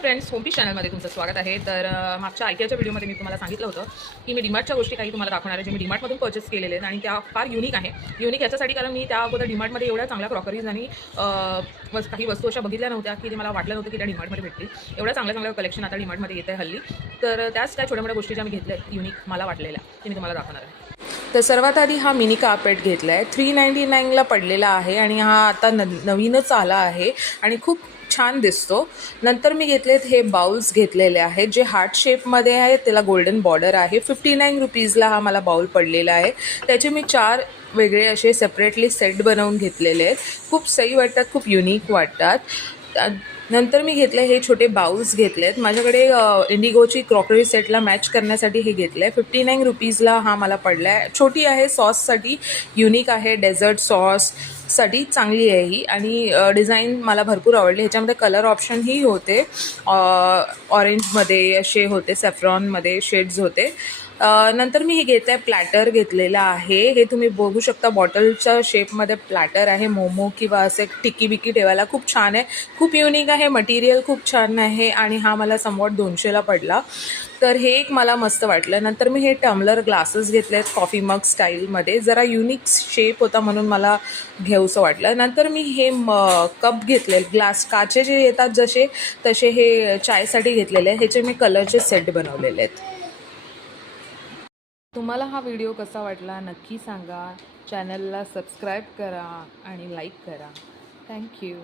Hello friends, होमपीस चॅनलमध्ये तुमचं स्वागत आहे. तर मागच्या आयकेच्या व्हिडिओमध्ये मी तुम्हाला सांगितलं होतं की मी डीमार्टच्या गोष्टी काही तुम्हाला दाखवणार आहे, जे मी डीमार्टमधून परचेस केलेले आहेत आणि त्या फार युनिक आहे. युनिक याच्यासाठी कारण मी त्या अगोदर डीमार्टमध्ये एवढ्या चांगल्या क्रॉकरीज आणि काही वस्तू अशा बघितल्या नव्हत्या की ते मला वाटलं नव्हतं की त्या डीमार्टमध्ये भेटतील. एवढ्या चांगल्या कलेक्शन आता डीमार्टमध्ये येत आहे हल्ली. तर त्याच त्या छोट्या मोठ्या गोष्टी ज्या मी घेतल्या आहेत युनिक मला वाटलेल्या, ते मी तुम्हाला दाखवणार आहे. तर सर्वात आधी हा मिनी कार्पेट घेतला आहे. 399ला पडलेला आहे आणि हा आता नवीनच आला आहे आणि खूप छान दिसतो. नंतर मी घेतलेत हे बाउल्स घेतलेले आहेत, जे हार्ट शेपमध्ये आहेत, त्याला गोल्डन बॉर्डर आहे. 59 रुपीजला हा मला बाउल पडलेला आहे. त्याचे मी 4 वेगळे असे सेपरेटली सेट बनवून घेतलेले आहेत. खूप सही वाटतात, खूप युनिक वाटतात. नंतर मी घेतले हे छोटे बाउल्स घेतलेत. माझ्याकडे इंडिगोची क्रॉकरी सेटला मॅच करण्यासाठी हे घेतलं आहे. 59 रुपीजला हा मला पडला आहे. छोटी आहे, सॉससाठी युनिक आहे, डेझर्ट सॉससाठी चांगली आहे ही आणि डिझाईन मला भरपूर आवडली. ह्याच्यामध्ये कलर ऑप्शनही होते, ऑरेंजमध्ये असे होते, सॅफ्रॉनमध्ये शेड्स होते. नंतर मी हे घेतलं आहे, प्लॅटर घेतलेलं आहे. हे तुम्ही बघू शकता, बॉटलच्या शेपमध्ये प्लॅटर आहे. मोमो किंवा असे टिक्की बिक्की ठेवायला खूप छान आहे, खूप युनिक आहे, मटेरियल खूप छान आहे आणि हा मला समवॉट 200ला पडला. तर हे एक मला मस्त वाटलं. नंतर मी हे टम्लर ग्लासेस घेतले आहेत कॉफी मग स्टाईलमध्ये. जरा युनिक शेप होता म्हणून मला घेऊसं वाटलं. नंतर मी हे कप घेतले, ग्लास काचे जे येतात जसे तसे हे चायसाठी घेतलेले. ह्याचे मी कलरचे सेट बनवलेले आहेत. तुम्हाला हा व्हिडिओ कसा वाटला नक्की सांगा. चॅनलला सबस्क्राईब करा आणि लाईक करा. थँक्यू.